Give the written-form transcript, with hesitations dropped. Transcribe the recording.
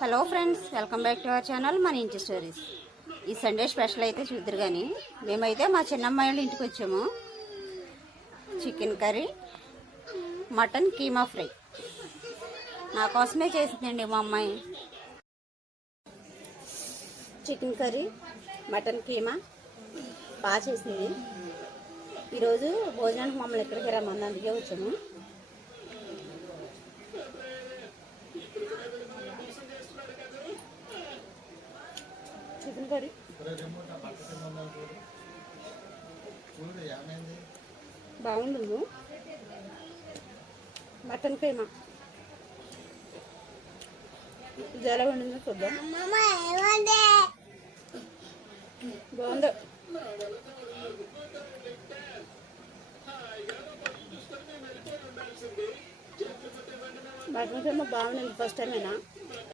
Hello friends, welcome back to our channel మన ఇంటి stories. ఈ సండే స్పెషల్ అయితే చూద్దరు కానీ మేమైతే మా చిన్నమ్మాయి వాళ్ళ ఇంటికి వచ్చాము. Chicken curry, mutton keema fry నా కోసమే చేసిందండి మా అమ్మాయి. చికెన్ కర్రీ, మటన్ కీమా బాగా చేసింది. ఈరోజు భోజనానికి మమ్మల్ని ఎక్కడికి రమ్మంది, అందుకే వచ్చాము. చికెన్ కర్రీ బాగుంది. మటన్ కీమా ఇది ఎలా ఉండిందో చూద్దాం. బాగుంది. మటన్ కీమా బాగుంది. ఫస్ట్ టైమేనా?